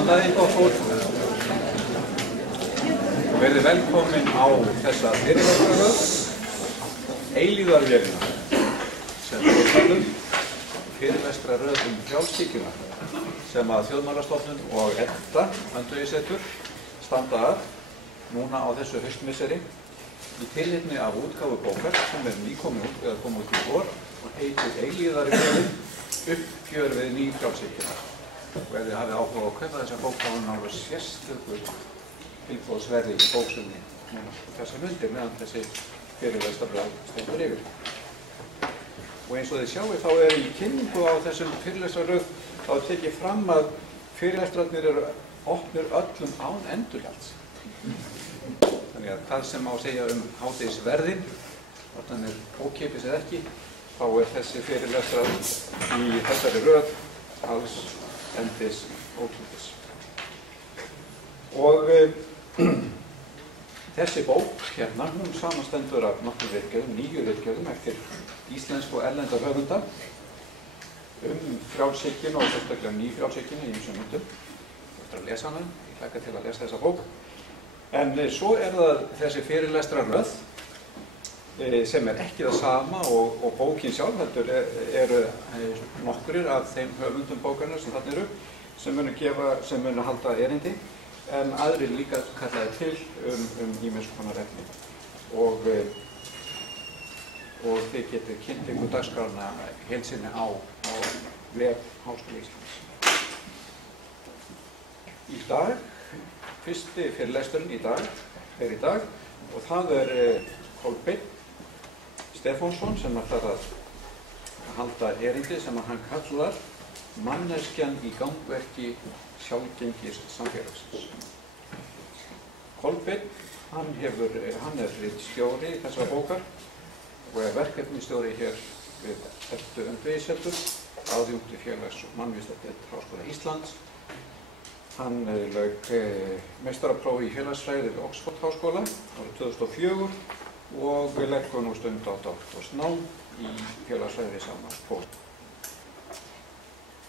Góðan daginn, gott fólk. Verið velkomin á þessa fyrirlestraröð, eilífðarvélina, sem fórstallum fyrirlestraröð frjálshyggjuna, sem að Þjóðmálastofnun og EDDA, Öndvegissetur, standa að núna á þessu haustmisseri í tilefni af útgáfu bókar sem nýkomin út eða kom út í vor og heitir Eilífðarvélin, uppgjör við ný frjálshyggjuna. Og ef þið hafið áhuga á að kaupa þessa bók þá er hún alveg sérstökur tilboðsverði í bóksunni þessar mundir meðan þessi fyrirlestraröð stendur yfir. Og eins og þið sjáið þá í kynningu á þessum fyrirlestraröð þá tekið fram að fyrirlestrarnir eru opnir öllum án endurgjalds. Þannig að það sem má segja hádegisverðin, hvort hann ókeypis eða ekki, þá þessi fyrirlestrar í þessari röð alls endis ókeypis. Og þessi bók hérna, hún samanstendur af nokkrum ritgerðum, 9 ritgerðum eftir íslensku og erlenda höfunda frjálshyggjuna og sérstaklega nýfrjálshyggjuna í ýmsum myndum. Eftir að lesa hana, ég hlakka til að lesa þessa bók. En svo það þessi fyrirlestraröð sem ekki það sama og bókin sjálf heldur eru nokkrir af þeim höfundum bókarnar sem þarna eru sem munu halda erindi en aðrir líka kallaði til ýmiss konar efni og þið getið kynnt ykkur dagskrána heild sinni á vef Háskóla Íslands. Í dag, fyrsti fyrirlesturinn í dag og það Kolbeinn Stefánsson sem ætlar að halda erindi sem hann kallar Manneskjan í gangverki sjálfgengis samfélagsins. Kolbeinn, hann ritstjóri þessar bókar og verkefnisstjóri hér við EDDA Öndvegissetur, aðjúnkt í félags- og mannvísindadeild Háskóla Íslands. Hann lauk meistaraprófi í félagsfræði við Oxford Háskóla árið 2004 og leggur nú stund á doktorsnám í félagsfræði við sama próf.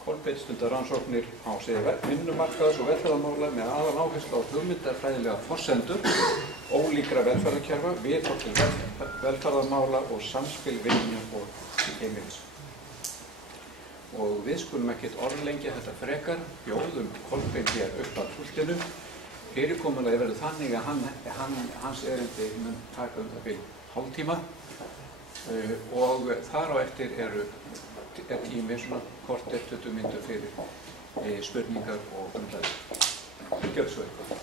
Kolbeinn stundar rannsóknir á sviði vinnumarkaðs og velferðarmála með aðaláherslu á hugmyndafræðilega forsendur ólíkra velferðarkerfa, viðhorf til velferðarmála og samspil vinnu og heimilis. Og við skulum ekkert orðlengja þetta frekar, bjóðum Kolbeinn hér upp að púltinu. Fyrirkomulagið verður þannig að hans erindi mun taka það bil hálftíma og þar á eftir er tími svona korter 20 mínútur fyrir spurningar og umræður. Gjörðu svo eitthvað.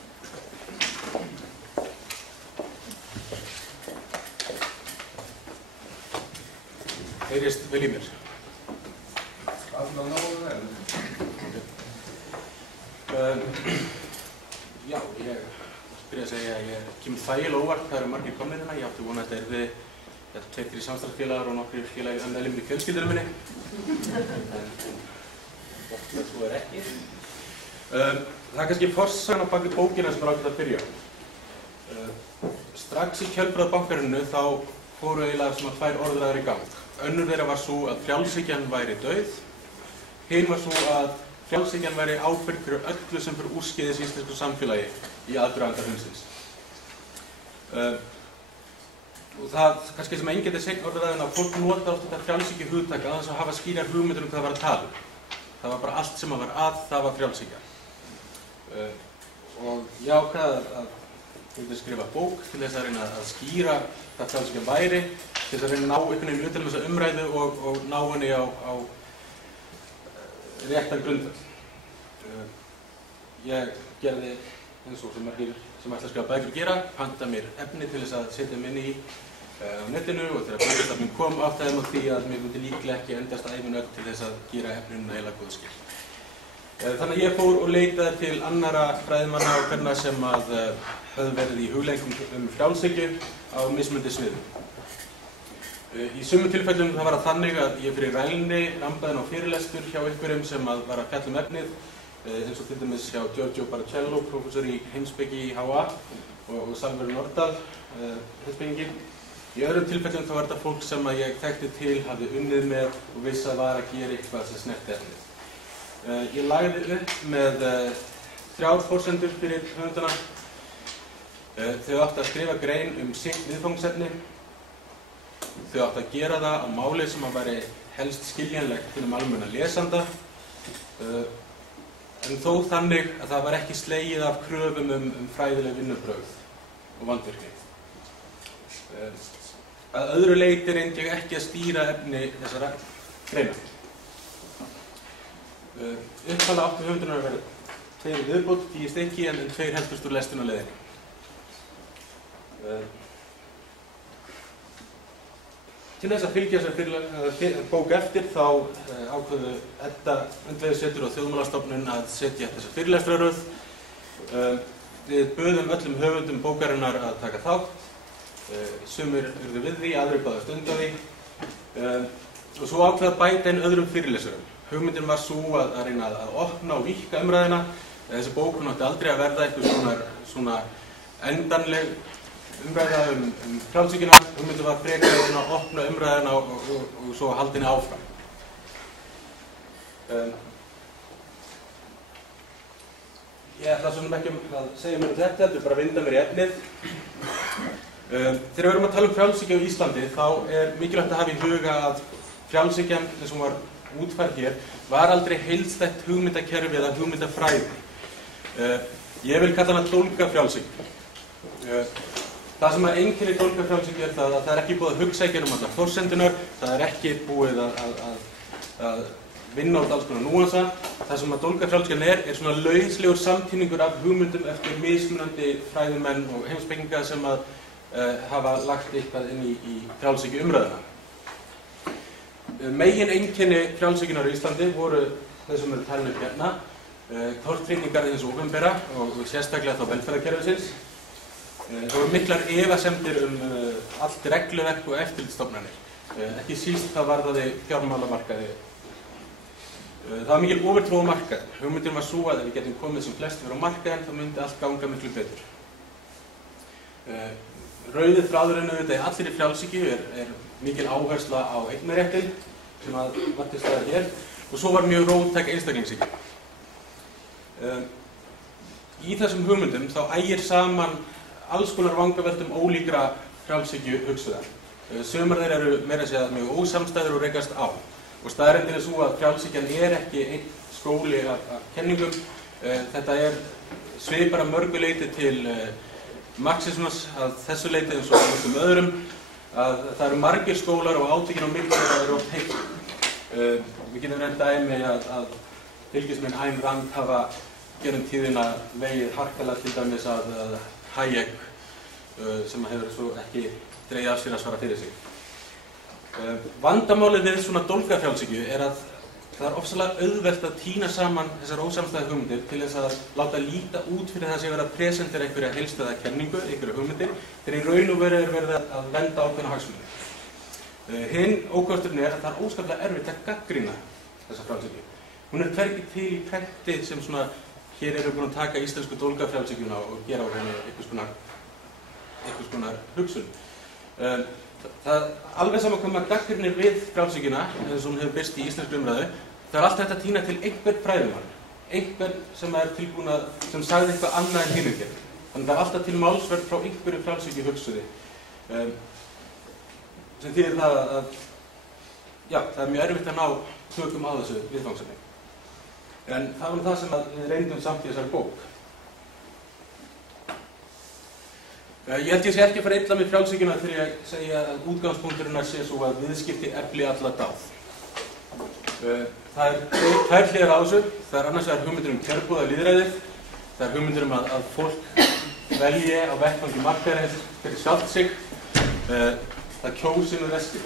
Heyrist vel í mér? Allan náðu vel. Já, ég byrja að segja að ég kemur þægilega óvart það eru margir komnir hérna. Ég átti vona að þetta yrði 2-3 samstarfsfélagar og nokkrir félagar meðlimir í fjölskyldunum minni. En gott að svo ekki. Það kannski forsagan á bak við bókina sem ágætt að byrja. Strax í kjölfarið bankarinnu þá fóru eiginlega svona 2 orðræður í gang. Önnur þeirra var svo að frjálshyggjan væri dauð. Hin var svo að frjálshyggjan væri ábyrg fyrir öllu sem fyrir úrskeiðis í íslensku samfélagi í aðdraganda hrunsins. Og það kannski sem enginn seint orðræðina að fólk nota oft þetta frjálshyggju hugtak án þess að hafa skýrar hugmyndir hvað það var að tala. Það var bara allt sem var það var frjálshyggja. Og ég ákvað að skrifa bók til þess að reyna að skýra hvað frjálshyggjan væri, til þess að reyna að ná einhvern veginn utan um þessa umræðu og ná henni á réttan grundvöll. Ég gerði eins og sem margir sem ætla að skrifa bækur gera, panta mér efni til þess að setja mig inn í á netinu og þegar bókastafnum kom áttaði mig á því að mér myndi líklega ekki endast ævin öll til þess að gera efninu eiginlega góð skil. Þannig að ég fór og leitaði til annarra fræðimanna og hverna sem höfðu verið í hugleiðingum frjálshyggju á mismunandi sviðum. Í sumum tilfellum það var þannig að ég fyrir rælni rambaði á fyrirlestur hjá einhverjum sem var að fjalla efnið, eins og til dæmis hjá Giorgio Baracello, prófessor í heimspeki í HA og Salvador Nordal, heimspekingi. Í öðrum tilfellum þá var þetta fólk sem ég þekkti til, hafði unnið með og vissi að var að gera eitthvað sem snerti efnið. Ég lagði upp með 3 forsendur fyrir höfundana. Þau áttu að skrifa grein sitt viðfangsefni. Þau áttu að gera það á máli sem væri helst skiljanlegt fyrir almenna lesanda, en þó þannig að það var ekki slegið af kröfum fræðileg vinnubrögð og vandvirkni. Að öðru leyti reyndi ég ekki að stýra efni þessara greina. Upphaflega áttu höfundunar að vera 2 viðbót, 10 stykki, en 2 heltust úr lestin á leiðinni. Til þess að fylgja þessari bók eftir þá ákveðu Edda Öndveiðisetur og Þjóðmálastofnun að setja þessa fyrirlestraröð. Við buðum öllum höfundum bókarinnar að taka þátt. Sumir urðu við því, aðrir báðust undan því. Og svo ákveðu að bæta inn öðrum fyrirlesurum. Hugmyndin var sú að reyna að opna og víkka umræðina. Þessi bók átti aldrei að verða eitthvað svona endanleg umræða frjálshyggjuna. Hugmyndin var frekar að opna umræðina og svo halda henni áfram. Ég ætla svo sem ekki að segja mér þetta, heldur bara að vinda mér í efnið. Þegar við erum að tala frjálshyggju á Íslandi þá mikilvægt að hafa í huga að frjálshyggjan, eins og hún var útfærð hér, var aldrei heildstætt hugmyndakerfi eða hugmyndafræði. Ég vil kalla hana dólgafrjálshyggju. Það sem einkennir dólgafrjálshyggju það að það ekki búið að hugsa í gegnum allar forsendunar, það ekki búið að vinna út alls konar núansa. Það sem dólgafrjálshyggjan svona lauslegur samtíningur af hugmyndum eftir mismunandi fræðimenn og heimspekinga sem hafa lagt eitthvað inn í frjálshyggju umræðuna. Megin einkenni frjálshyggjunnar á Íslandi voru þau sem eru talin upp hérna, tortryggingar hins opinbera og sérstaklega þá velferðarkerfisins. Það voru miklar efasemdir allt regluverk og eftirlitsstofnanir, ekki síst það varðaði fjármálamarkaði. Það var mikil ofurtrú á markað. Hugmyndin var sú að ef við getum komið sem flest fyrir á markaðinn þá myndi allt ganga miklu betur. Rauði þráðurinn auðvitað allir í frjálshyggju mikil áhersla á eignarréttinn sem var til staðar hér og svo var mjög róttæk einstaklingshyggja. Í þessum hugmyndum þá ægir saman alls konar vangaveltum ólíkra frjálshyggju hugsuðar. Sumar þeir eru meira að segja mjög ósamstæður og rekast á. Og staðreyndin svo að frjálshyggjan ekki einn skóli af kenningum. Þetta svipar að mörgu leyti til marxismans að þessu leyti eins og mörgum öðrum. Að það eru margir skólar og átökin á milli eru oft heitt. Við getum nefnt dæmi að fylgismenn Ayn Rand hafa gegnum tíðina vegið harkalega til dæmis að Hayek sem hefur svo ekki dregið af sér að svara fyrir sig. Vandamálið við svona dólgafrjálshyggju að það ofsalega auðvelt að tína saman þessar ósamstæðu hugmyndir til þess að láta líta út fyrir það sem verið að presentera einhverja heildstæða kenningu, einhverja hugmyndir, þegar í raun og veru verið að venda ákveðna hagsmuni. Hinn ókosturinn að það óskaplega erfitt að gagnrýna þessa frjálshyggju. Hún hvergi til í prenti sem svona, hér erum við búin að taka íslensku dólgafrjálshyggjuna og gera á henni einhvers konar hugsun. Það alveg saman hvað maður gagnrýnir við frjálshyggjuna, eins og hún hefur birst í íslensku umræðu, það alltaf hægt að tína til einhver fræðimann, einhver sem tilbúin sem sagði eitthvað annað en hinir gerði. Þannig það alltaf til málsverð frá einhverju frjálshyggju hugsuði. Sem þýðir það að það mjög erfitt að ná tökum á þessu viðfangsefni. En það var það sem við reyndum samt í þessari bók. Ég held ég sé ekki að fara illa með frjálshyggjuna þegar ég segja að útgangspunkturinn sé svo að viðskipti efli alla dáð. Það tvær hliðar á þessu. Það annars vegar hugmyndir kjörbúða lýðræðið. Það hugmyndir að fólk velji á vettvangi markaðarins fyrir sjálft sig. Það kjósi með veskið.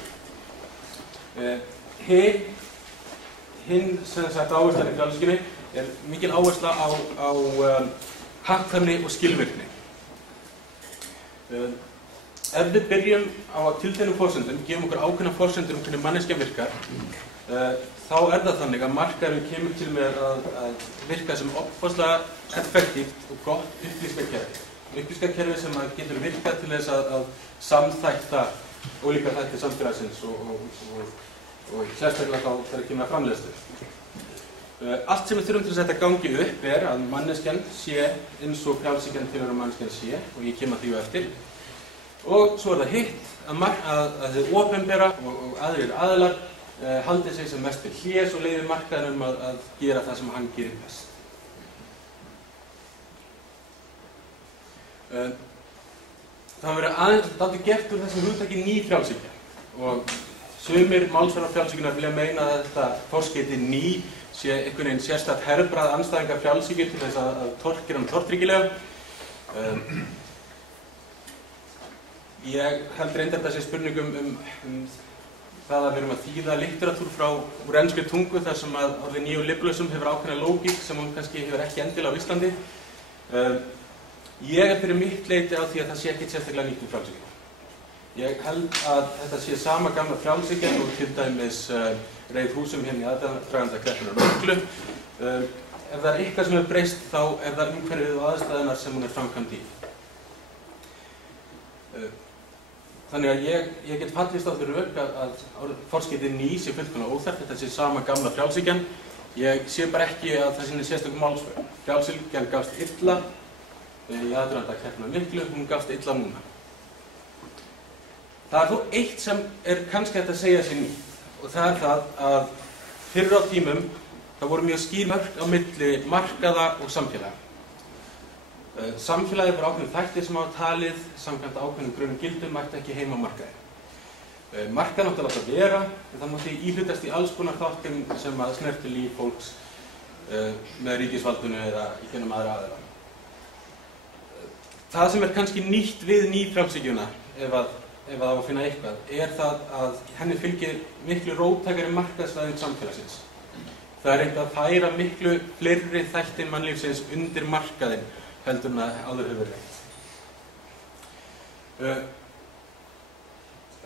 Hinn sem sagt áherslan í frjálshyggjunni mikil áhersla á hagkvæmni og skilvirkni. Ef við byrjum á tilteknum forsendum, gefum okkur ákveðna forsendur hvernig manneskja virkar, þá það þannig að markaðurinn kemur til með að virka sem ofboðslega effektíft og gott upplýsingakerfi. Upplýsingakerfi sem getur virkað til þess að samþætta ólíka þætti samfélagsins og sérstaklega þá þegar kemur að framleiðslu. Allt sem við þurfum til að þetta gangi upp að manneskjan sé eins og frjálshyggjan tilheyrir manneskjan sé, og ég kem að því á eftir. Og svo það hitt að þið opinbera og aðrir aðilar haldi sig sem mest til hlés og leyfi markaðinum að gera það sem hann gerir best. Það verður aðeins gert úr þessum hugtaki ný frjálshyggja, og sumir málsvarar frjálshyggjunnar vilja meina að þetta forskeyti ný sé einhvern veginn sérstakt herbrað andstæðingar frjálshyggju til þess að gera hann tortryggilega. Ég held reyndar þessi spurningum það að við erum að þýða litteratúr úr enskri tungu þar sem að orðið neoliberalism hefur ákveðna lógík sem hún kannski hefur ekki endilega á Íslandi. Ég fyrir mitt leyti á því að það sé ekkert sérstaklega nýtt frjálshyggju. Ég held að þetta sé sama gamla frjálshyggjan og til dæmis reið húsum hérna í aðdraganda kreppunnar miklu. Ef það eitthvað sem hefur breyst þá það umhverfið og aðstæðunar sem hún framkvæmd í. Þannig að ég get fallist á því rök að forskeytið ný sé fullkomlega óþarft, þetta sé sama gamla frjálshyggjan. Ég sé bara ekki að það sé sérstakur málsvörn. Frjálshyggjan gafst illa í aðdraganda kreppunnar miklu, hún gafst illa núna. Það þó eitt sem kannski hægt að segja sér nýtt, og það það að fyrr á tímum það voru mjög skýr mörk á milli markaða og samfélaga. Samfélagið var ákveðin þættir sem hafa talið samkvæmt ákveðnum grunnum gildum mætti ekki heima á markaði. Markað nátti að láta vera, en það mátti íhlutast í alls konar þáttum sem að snertu líf fólks með ríkisvaldinu eða í gennum aðra aðila. Það sem kannski nýtt við nýfrjálshyggjuna, ef það á að finna eitthvað, það að henni fylgir miklu róttækari markaðsvæðing samfélagsins. Það reynt að færa miklu fleiri þætti mannlífsins undir markaðinn heldur en að áður hefur reynt.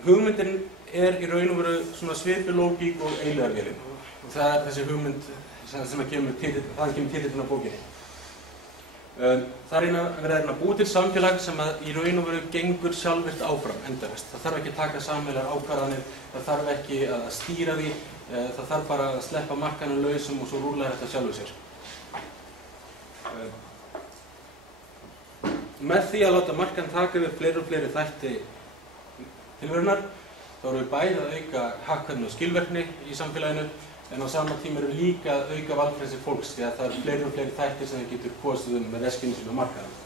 Hugmyndin í raun og veru svona svipuð lógík og eilífðarvélin, og það þessi hugmynd sem kemur titillinn á bókinni. Það verið að búa til samfélag sem í raun og veru gengur sjálfvirkt áfram endalaust. Það þarf ekki að taka sameiginlegar ákvarðanir, það þarf ekki að stýra því, það þarf bara að sleppa markaðnum lausum og svo rúlar þetta sjálfur sér. Með því að láta markaðn taka við fleiri og fleiri þætti tilverunar, þá erum við bæði að auka hagkvæmni og skilvirkni í samfélaginu, en á sama tíma erum við líka að auka valfrelsi fólks því að það fleiri og fleiri þættir sem þau getur kosið með reskinu sínu á markaðnum.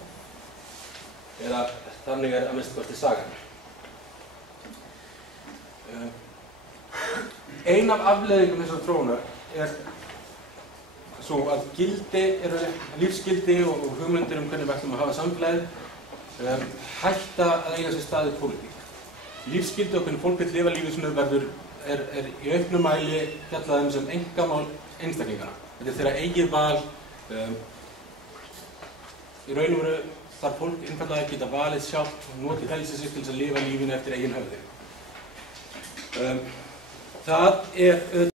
Eða þannig að minnsta kosti sagan. Ein af afleiðingum þessar þróunar svo að gildi lífsgildi og hugmyndir hvernig við ætlum að hafa samfélagið hætta að eiga sér stað í pólitík. Lífsgildi og hvernig fólk vill lifa lífið svona verður í auknum mæli fjallað sem einkamál einstaklingana. Þetta þeirra eigið val. Í raun og veru þarf fólk einfaldlega að geta valið sjálft og notið frelsis til að lifa lífinu eftir eigin höfði. Það auðvitað